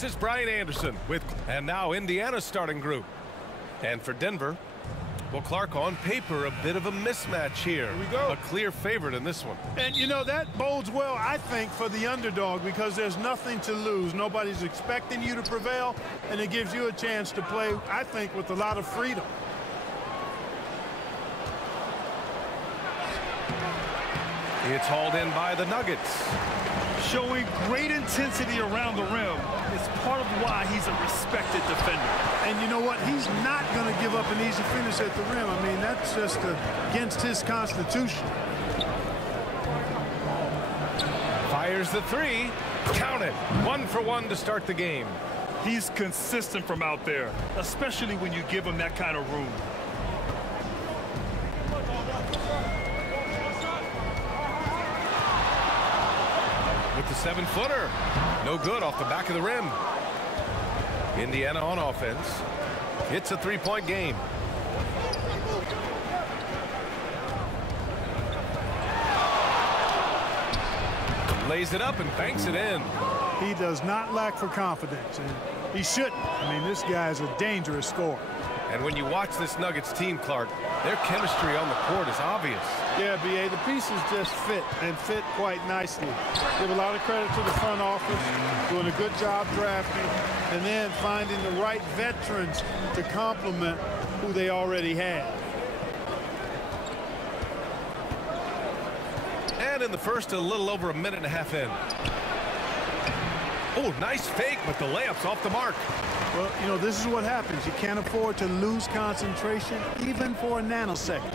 This is Brian Anderson and now Indiana's starting group. And for Denver, well, Clark, on paper, a bit of a mismatch here. Here we go. A clear favorite in this one. And, you know, that bodes well, I think, for the underdog because there's nothing to lose. Nobody's expecting you to prevail, and it gives you a chance to play, I think, with a lot of freedom. It's hauled in by the Nuggets. Showing great intensity around the rim is part of why he's a respected defender. And you know what? He's not going to give up an easy finish at the rim. I mean, that's just against his constitution. Fires the three. Count it. 1 for 1 to start the game. He's consistent from out there, especially when you give him that kind of room. With the 7-footer. No good off the back of the rim. Indiana on offense. It's a 3-point game. Lays it up and banks it in. He does not lack for confidence, and he shouldn't. I mean, this guy is a dangerous scorer. And when you watch this Nuggets team, Clark, their chemistry on the court is obvious. Yeah, B.A., the pieces just fit, and fit quite nicely. Give a lot of credit to the front office, doing a good job drafting, and then finding the right veterans to complement who they already had. And in the first, a little over a minute and a half in. Oh, nice fake, but the layup's off the mark. Well, you know, this is what happens. You can't afford to lose concentration, even for a nanosecond.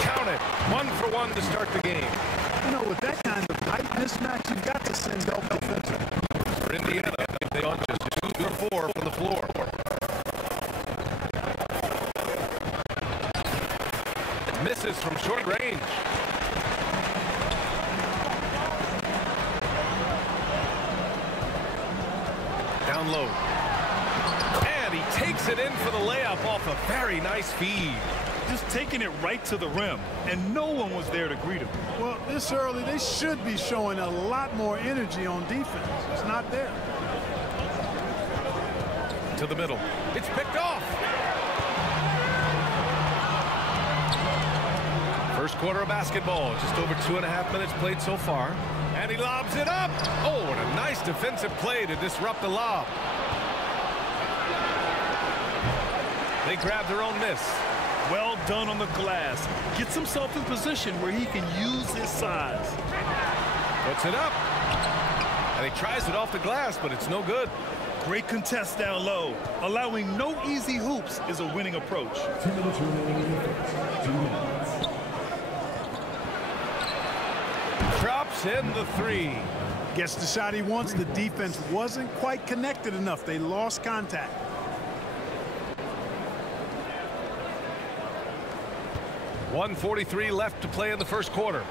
Count it. 1 for 1 to start the game. You know, with that kind of height mismatch, you've got to send help defensively. For Indiana, they on just 2 for 4 from the floor. Misses from short range. Down low. And he takes it in for the layup off a very nice feed. Just taking it right to the rim, and no one was there to greet him. Well, this early, they should be showing a lot more energy on defense. It's not there. To the middle. It's picked off. First quarter of basketball. Just over 2.5 minutes played so far. And he lobs it up. Oh, and a nice defensive play to disrupt the lob. They grab their own miss. Well done on the glass. Gets himself in position where he can use his size. Puts it up. And he tries it off the glass, but it's no good. Great contest down low. Allowing no easy hoops is a winning approach. 2 minutes remaining in the first. 2 minutes. Drops in the three. Gets the shot he wants. The defense wasn't quite connected enough. They lost contact. .143 left to play in the first quarter.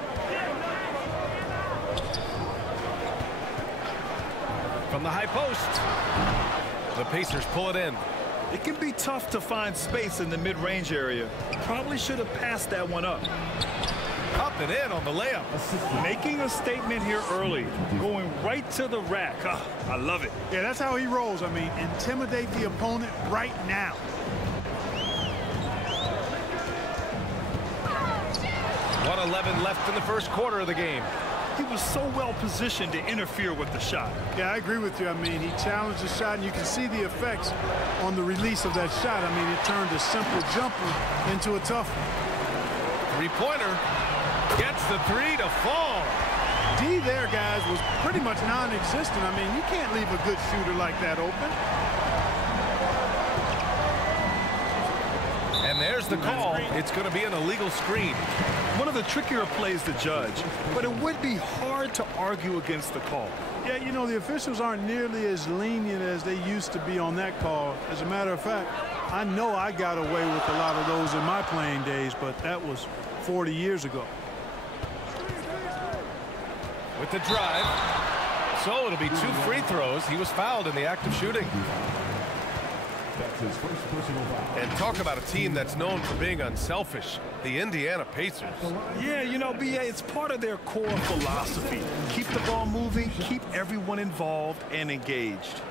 From the high post. The Pacers pull it in. It can be tough to find space in the mid-range area. Probably should have passed that one up. Up and in on the layup. Making a statement here early. Going right to the rack. Oh, I love it. Yeah, that's how he rolls. I mean, intimidate the opponent right now. .111 left in the first quarter of the game. He was so well positioned to interfere with the shot. Yeah, I agree with you. I mean, he challenged the shot, and you can see the effects on the release of that shot. I mean, it turned a simple jumper into a tough one. Three-pointer. Gets the three to fall. D there, guys, was pretty much non-existent. I mean, you can't leave a good shooter like that open. And there's the call. It's going to be an illegal screen. One of the trickier plays to judge, but it would be hard to argue against the call. Yeah, you know, the officials aren't nearly as lenient as they used to be on that call. As a matter of fact, I know I got away with a lot of those in my playing days, but that was 40 years ago. With the drive. So it'll be 2 free throws. He was fouled in the act of shooting. That's his first personal foul. And talk about a team that's known for being unselfish. The Indiana Pacers. Yeah, you know, BA, it's part of their core philosophy. Keep the ball moving, keep everyone involved and engaged.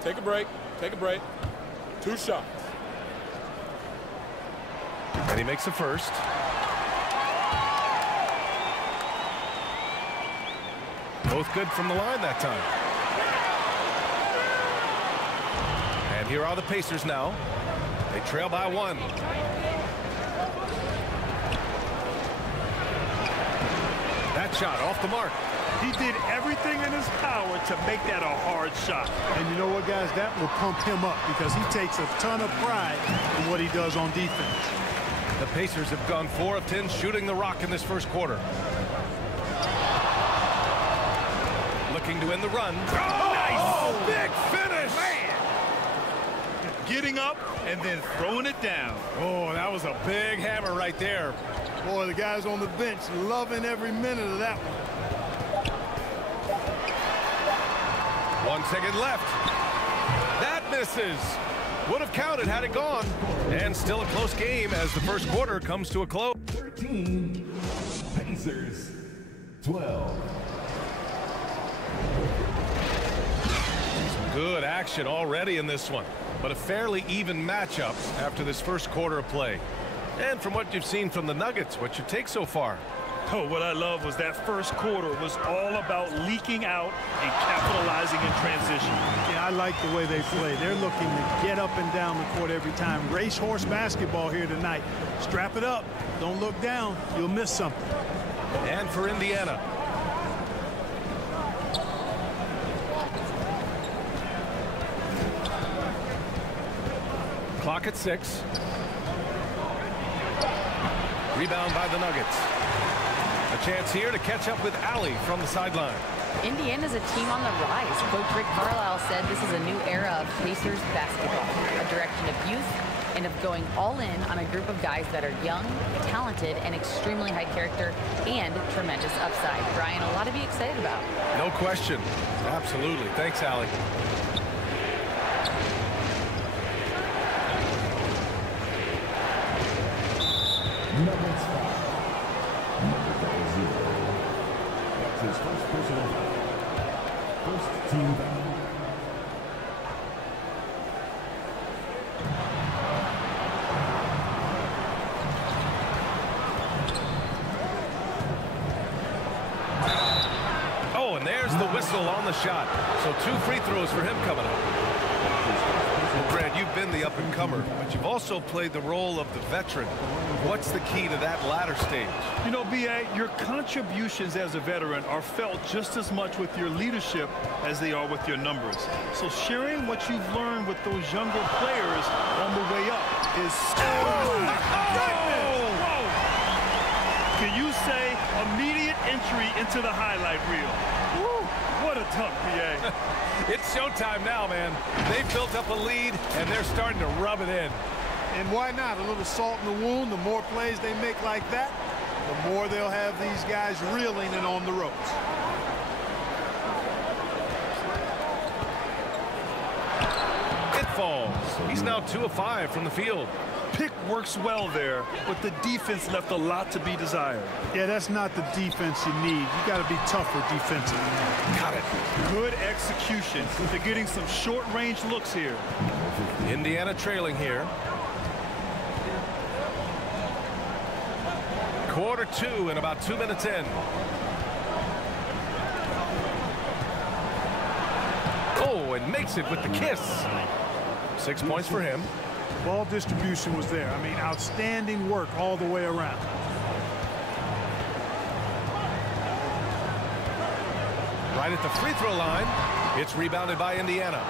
Take a break. Take a break. 2 shots. And he makes the first. Both good from the line that time. And here are the Pacers now. They trail by 1. That shot off the mark. He did everything in his power to make that a hard shot. And you know what, guys? That will pump him up because he takes a ton of pride in what he does on defense. The Pacers have gone 4 of 10 shooting the rock in this first quarter. Looking to win the run. Oh, nice! Big finish! Man! Getting up and then throwing it down. Oh, that was a big hammer right there. Boy, the guys on the bench loving every minute of that one. 1 second left. That misses. Would have counted had it gone. And still a close game as the first quarter comes to a close. 13, Pacers, 12. Some good action already in this one, but a fairly even matchup after this first quarter of play. And from what you've seen from the Nuggets, what's your take so far? Oh, what I love was that first quarter was all about leaking out and capitalizing in transition. Yeah, I like the way they play. They're looking to get up and down the court every time. Racehorse basketball here tonight. Strap it up. Don't look down. You'll miss something. And for Indiana. Clock at 6. Rebound by the Nuggets. A chance here to catch up with Allie from the sideline. Indiana's a team on the rise. Coach Rick Carlisle said this is a new era of Pacers basketball, a direction of youth and of going all in on a group of guys that are young, talented, and extremely high character and tremendous upside. Brian, a lot to be excited about. No question. Absolutely. Thanks, Allie. Nuggets foul. Number 0. That's his first personal foul. First team foul. Oh, and there's the whistle on the shot. So 2 free throws for him coming up. Well, Brad, you've been the up-and-comer, but you've also played the role of the veteran. What's the key to that latter stage? You know, B.A., your contributions as a veteran are felt just as much with your leadership as they are with your numbers. So sharing what you've learned with those younger players on the way up is so Whoa! Can you say immediate entry into the highlight reel? Woo! What a dunk, B.A. It's showtime now, man. They've built up a lead, and they're starting to rub it in. And why not? A little salt in the wound. The more plays they make like that, the more they'll have these guys reeling and on the ropes. It falls. He's now 2 of 5 from the field. Pick works well there, but the defense left a lot to be desired. Yeah, that's not the defense you need. You got to be tougher defensively. Got it. Good execution. They're getting some short-range looks here. Indiana trailing here. Quarter 2 and about 2 minutes in. Oh, and makes it with the kiss. 6 points for him. Ball distribution was there. I mean, outstanding work all the way around. Right at the free throw line. It's rebounded by Indiana.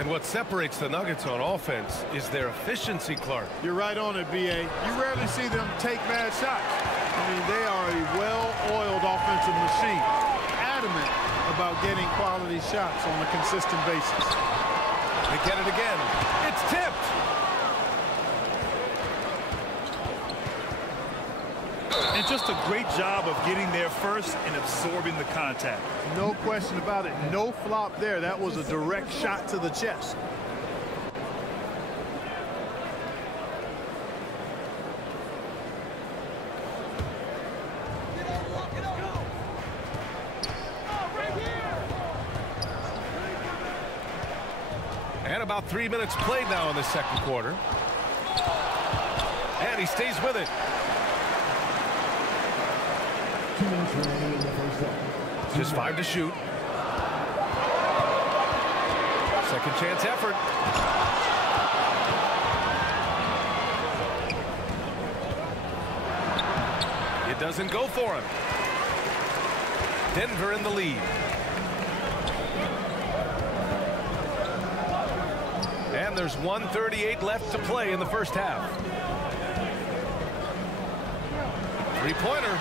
And what separates the Nuggets on offense is their efficiency, Clark. You're right on it, B.A. You rarely see them take bad shots. I mean, they are a well-oiled offensive machine. Adamant about getting quality shots on a consistent basis. They get it again. It's tipped. And And just a great job of getting there first and absorbing the contact. No question about it. No flop there. That was a direct shot to the chest. And about 3 minutes played now in the second quarter. And he stays with it. 2 minutes remaining in the first half. Just 5 to shoot. Second chance effort. It doesn't go for him. Denver in the lead. And there's 1:38 left to play in the first half. Three-pointer.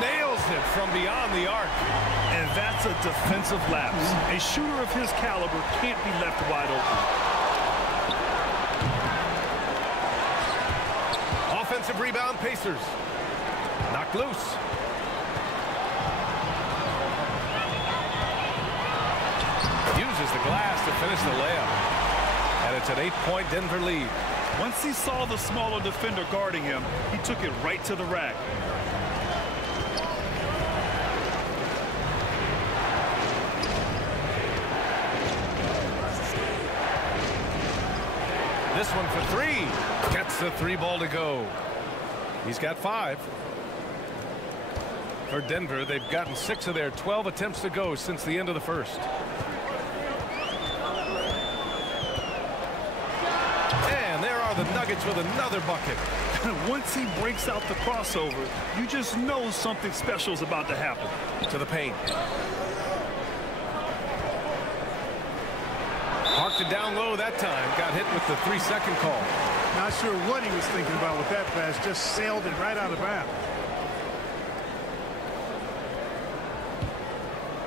Nails it from beyond the arc. And that's a defensive lapse. A shooter of his caliber can't be left wide open. Offensive rebound, Pacers. Knocked loose. Uses the glass to finish the layup. And it's an 8-point Denver lead. Once he saw the smaller defender guarding him, he took it right to the rack. This one for three. Gets the 3-ball to go. He's got 5. For Denver, they've gotten 6 of their 12 attempts to go since the end of the first. And there are the Nuggets with another bucket. Once he breaks out the crossover, you just know something special is about to happen. To the paint. Parked it down low that time. Got hit with the 3-second call. Not sure what he was thinking about with that pass. Just sailed it right out of bounds.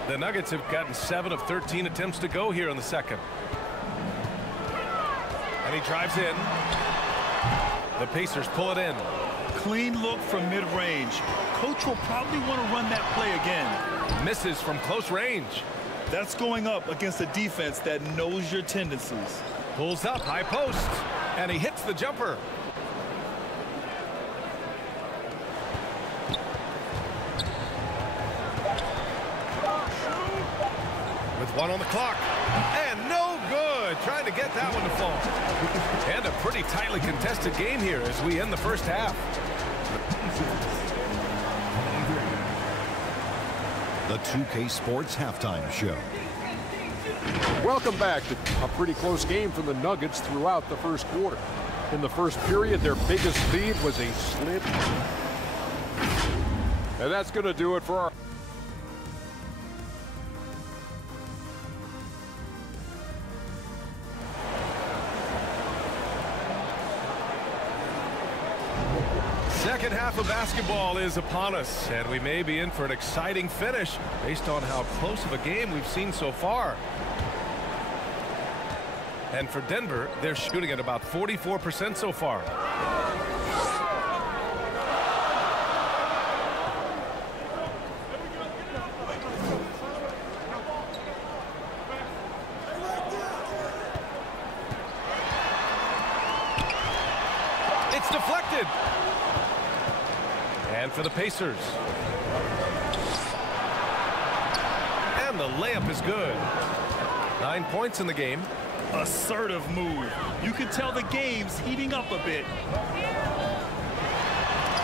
The Nuggets have gotten 7 of 13 attempts to go here in the second. And he drives in. The Pacers pull it in. Clean look from mid-range. Coach will probably want to run that play again. Misses from close range. That's going up against a defense that knows your tendencies. Pulls up, high post, and he hits the jumper. With 1 on the clock, and no good. Trying to get that one to fall. And a pretty tightly contested game here as we end the first half. The 2K Sports Halftime Show. Welcome back to a pretty close game for the Nuggets throughout the first quarter. In the first period, their biggest lead was a slim. And that's going to do it for our... Second half of basketball is upon us, and we may be in for an exciting finish based on how close of a game we've seen so far. And for Denver, they're shooting at about 44% so far. It's deflected. And for the Pacers. And the layup is good. 9 points in the game. Assertive move. You can tell the game's heating up a bit.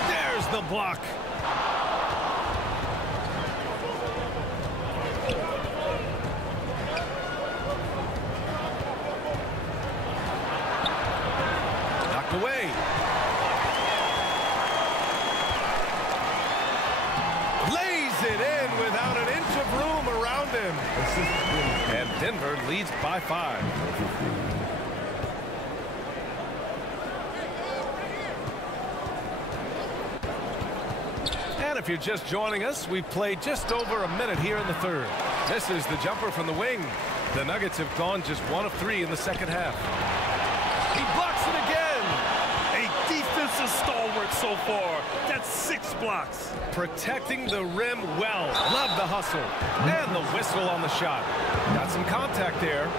There's the block. Knocked away. Lays it in without an inch of room around him. And Denver leads by 5. And if you're just joining us, we've played just over a minute here in the third. This is the jumper from the wing. The Nuggets have gone just 1 of 3 in the second half. He blocks it again. A defensive stalwart so far. That's 6 blocks. Protecting the rim well. Love the hustle. And the whistle on the shot. Got some contact there.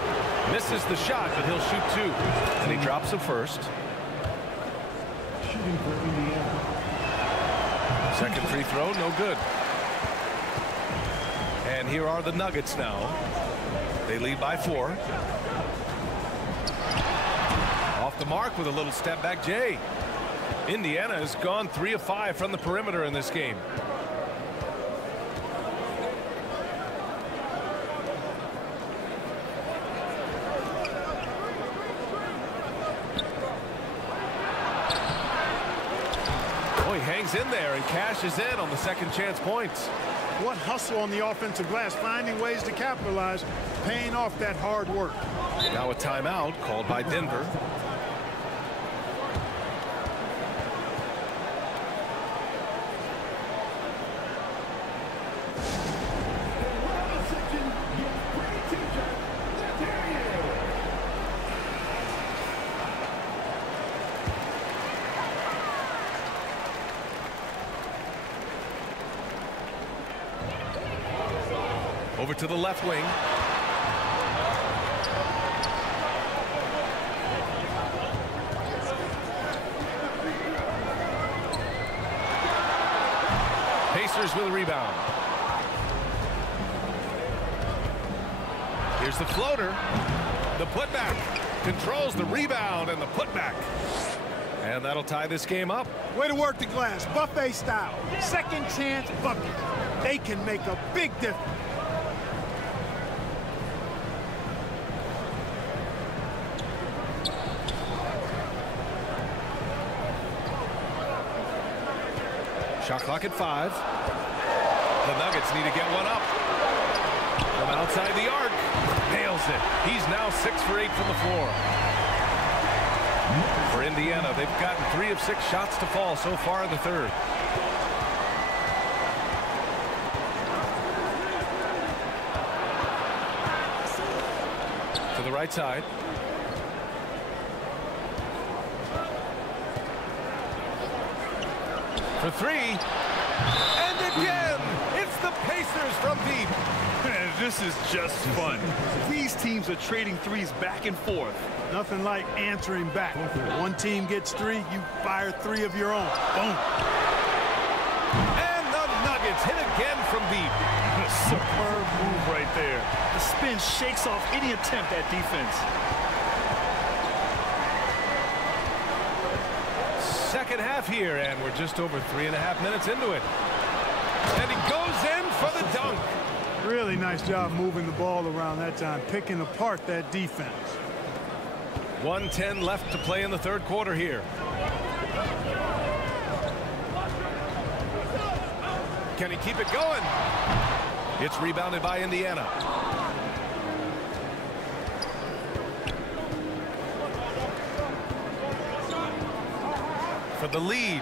Misses the shot, but he'll shoot 2. And he drops the first. Shooting for Indiana. Second free throw, no good. And here are the Nuggets now. They lead by 4. Off the mark with a little step back Jay. Indiana has gone 3 of 5 from the perimeter in this game. Oh, he hangs in there and cashes in on the second chance points. What hustle on the offensive glass, finding ways to capitalize, paying off that hard work. Now a timeout called by Denver. Over to the left wing. Pacers with a rebound. Here's the floater. The putback. Controls the rebound and the putback. And that'll tie this game up. Way to work the glass, buffet style. Second chance bucket. They can make a big difference. Shot clock at 5. The Nuggets need to get one up. From outside the arc. Nails it. He's now 6 for 8 from the floor. For Indiana, they've gotten 3 of 6 shots to fall so far in the third. To the right side. For 3. And again, it's the Pacers from deep. Man, this is just fun. These teams are trading threes back and forth. Nothing like answering back. One team gets 3, you fire 3 of your own. Boom. And the Nuggets hit again from deep. A superb move right there. The spin shakes off any attempt at defense. Second half here, and we're just over 3.5 minutes into it. And he goes in for the dunk. Really nice job moving the ball around that time, picking apart that defense. 1:10 left to play in the third quarter here. Can he keep it going? It's rebounded by Indiana. For the lead.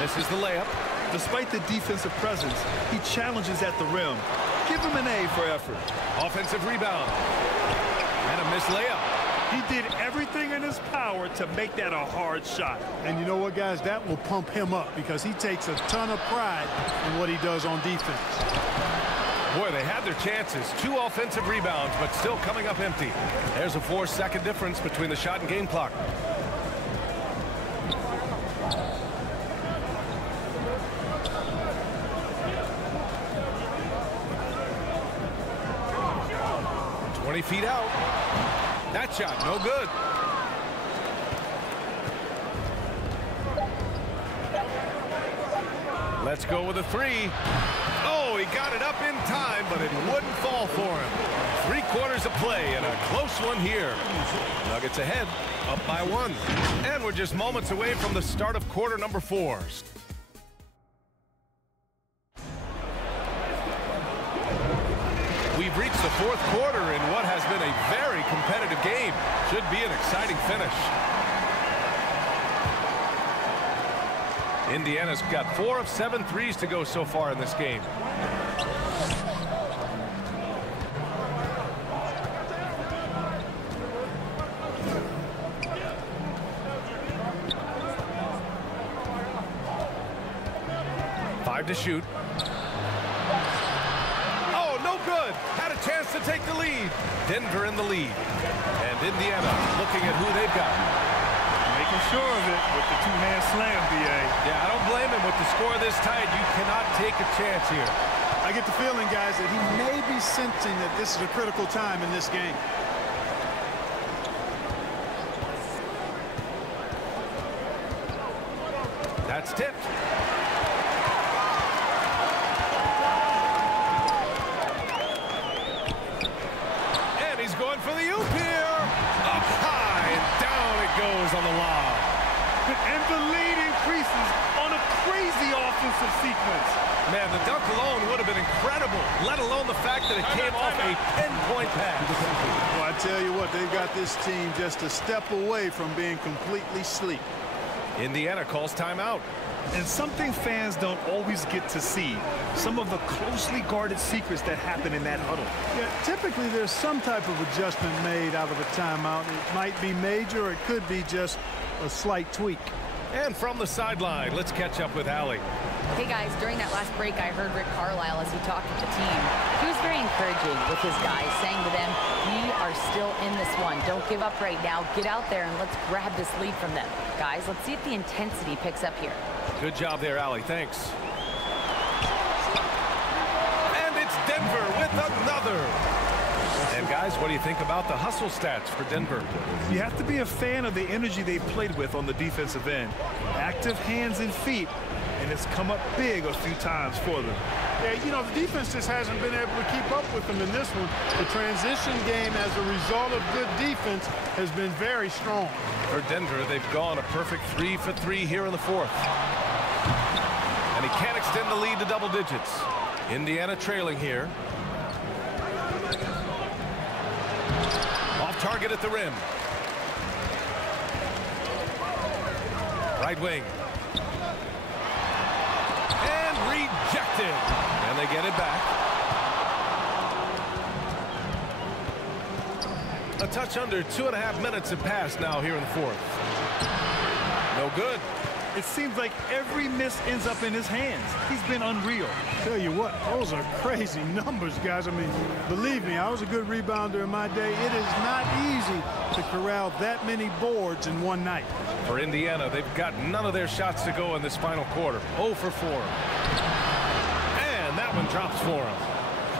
Misses the layup. Despite the defensive presence, he challenges at the rim. Give him an A for effort. Offensive rebound. And a missed layup. He did everything in his power to make that a hard shot. And you know what, guys? That will pump him up because he takes a ton of pride in what he does on defense. Boy, they had their chances. 2 offensive rebounds, but still coming up empty. There's a 4-second difference between the shot and game clock. Feet out. That shot no good. Let's go with a 3. Oh, he got it up in time, but it wouldn't fall for him. 3 quarters of play and a close one here. Nuggets ahead, up by 1. And we're just moments away from the start of quarter number 4. We've reached the 4th quarter in what has been a very competitive game. Should be an exciting finish. Indiana's got 4 of 7 threes to go so far in this game. Time to shoot. Oh, no good. Had a chance to take the lead. Denver in the lead. And Indiana looking at who they've got. Making sure of it with the two-hand slam, B.A. Yeah, I don't blame him. With the score this tight, you cannot take a chance here. I get the feeling, guys, that he may be sensing that this is a critical time in this game. That's tipped. And he's going for the oop here. Up high and down it goes on the lob. And the lead increases on a crazy offensive sequence. Man, the dunk alone would have been incredible, let alone the fact that it came off a pinpoint pass. Well, I tell you what, they've got this team just a step away from being completely sleep. Indiana calls timeout. And something fans don't always get to see, some of the closely guarded secrets that happen in that huddle. Yeah, typically there's some type of adjustment made out of a timeout. It might be major or it could be just a slight tweak. And from the sideline, let's catch up with Allie. Hey guys, during that last break, I heard Rick Carlisle as he talked with the team. He was very encouraging with his guys, saying to them, we are still in this one. Don't give up right now. Get out there and let's grab this lead from them. Guys, let's see if the intensity picks up here. Good job there, Allie. Thanks. And it's Denver with another. And guys, what do you think about the hustle stats for Denver? You have to be a fan of the energy they played with on the defensive end. Active hands and feet, and it's come up big a few times for them. Yeah, you know, the defense just hasn't been able to keep up with them in this one. The transition game as a result of good defense has been very strong. For Denver, they've gone a perfect 3 for 3 here in the fourth. And he can't extend the lead to double digits. Indiana trailing here. Off target at the rim. Right wing. And rejected. And they get it back. A touch under 2.5 minutes have passed now here in the fourth. No good. It seems like every miss ends up in his hands. He's been unreal. Tell you what, those are crazy numbers, guys. I mean, believe me, I was a good rebounder in my day. It is not easy to corral that many boards in one night. For Indiana, they've got none of their shots to go in this final quarter. 0 for 4. And that one drops for him.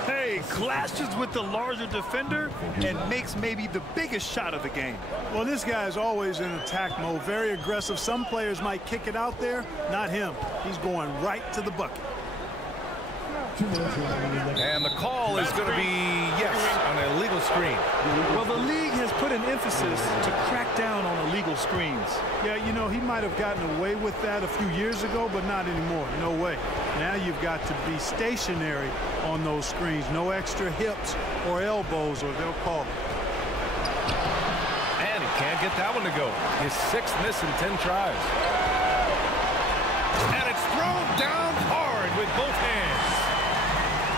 Hey, clashes with the larger defender and makes maybe the biggest shot of the game. Well, this guy is always in attack mode, very aggressive. Some players might kick it out there, not him. He's going right to the bucket. And the call is going to be, yes, an illegal screen. Well, the league has put an emphasis to crack down on illegal screens. Yeah, you know, he might have gotten away with that a few years ago, but not anymore. No way. Now you've got to be stationary on those screens. No extra hips or elbows, or they'll call it. And he can't get that one to go. His 6th miss in 10 tries. And it's thrown down hard with both hands.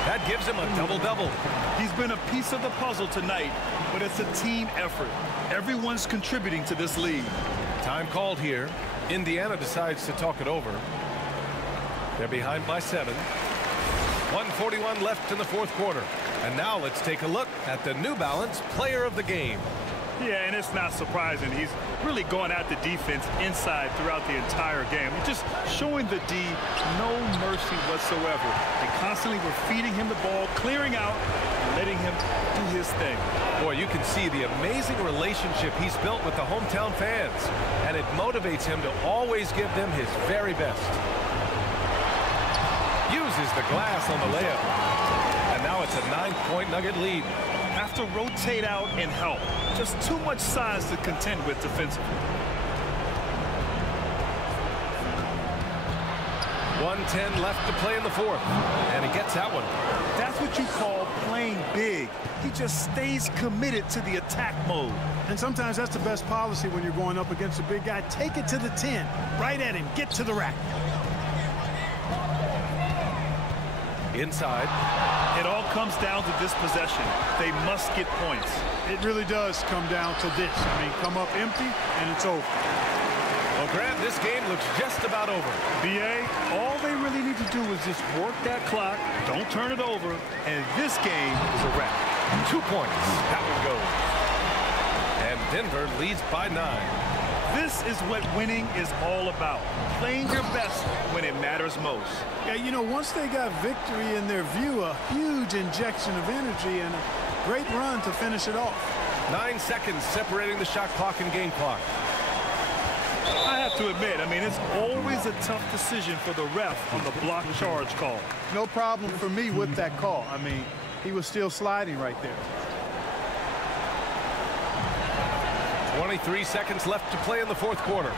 That gives him a double-double. He's been a piece of the puzzle tonight, but it's a team effort. Everyone's contributing to this lead. Time called here. Indiana decides to talk it over. They're behind by 7. 1:41 left in the fourth quarter. And now let's take a look at the New Balance player of the game. Yeah, and it's not surprising. He's really going at the defense inside throughout the entire game. Just showing the D no mercy whatsoever. And constantly we're feeding him the ball, clearing out, and letting him do his thing. Boy, you can see the amazing relationship he's built with the hometown fans. And it motivates him to always give them his very best. Uses the glass on the layup. And now it's a 9-point Nugget lead. Have to rotate out and help. Just too much size to contend with defensively. 1:10 left to play in the fourth. And he gets that one. That's what you call playing big. He just stays committed to the attack mode. And sometimes that's the best policy when you're going up against a big guy. Take it to the 10. Right at him. Get to the rack. Inside. It all comes down to this possession. They must get points. It really does come down to this. I mean, come up empty, and it's over. Well, Grant, this game looks just about over. BA, all they really need to do is just work that clock, don't turn it over, and this game is a wrap. 2 points. That one goes. And Denver leads by 9. This is what winning is all about. Playing your best when it matters most. Yeah, you know, once they got victory in their view, a huge injection of energy and a great run to finish it off. 9 seconds separating the shot clock and game clock. I have to admit, I mean, it's always a tough decision for the ref on the block charge call. No problem for me with that call. I mean, he was still sliding right there. 23 seconds left to play in the fourth quarter.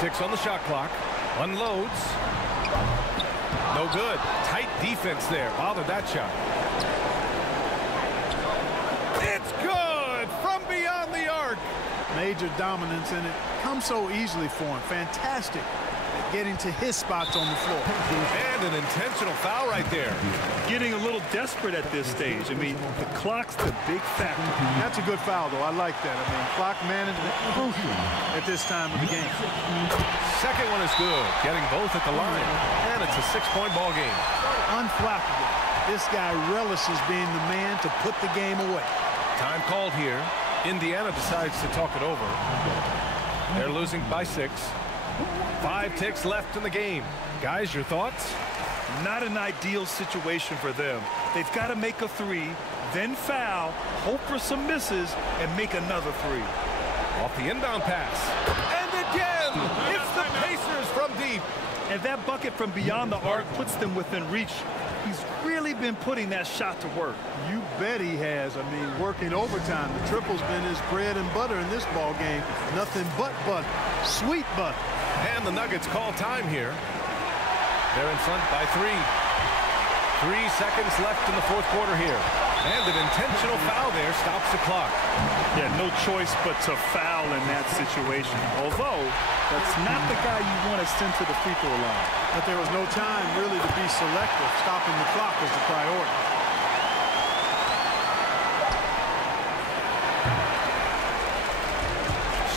6 on the shot clock. Unloads. No good. Tight defense there. Bothered that shot. It's good from beyond the arc. Major dominance, and it comes so easily for him. Fantastic at getting to his spots on the floor. And an intentional foul right there. Getting a little desperate at this stage. I mean, the clock's the big factor. That's a good foul, though. I like that. I mean, clock management crucial at this time of the game. Second one is good. Getting both at the line. And it's a 6-point ball game. Unflappable. This guy relishes being the man to put the game away. Time called here. Indiana decides to talk it over. They're losing by 6. 5 ticks left in the game. Guys, your thoughts? Not an ideal situation for them. They've got to make a 3, then foul, hope for some misses, and make another 3. Off the inbound pass. And again, it's the Pacers from deep. And that bucket from beyond the arc puts them within reach. He's really been putting that shot to work. You bet he has. I mean, working overtime. The triple's been his bread and butter in this ball game. Nothing but butter. Sweet butter. And the Nuggets call time here. They're in front by 3. 3 seconds left in the fourth quarter here. And an intentional foul there stops the clock. Yeah, no choice but to foul in that situation. Although, that's not the guy you want to send to the free throw line. But there was no time really to be selective. Stopping the clock was the priority.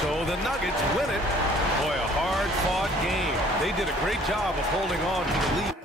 So the Nuggets win it. Boy, a hard-fought game. They did a great job of holding on to the lead.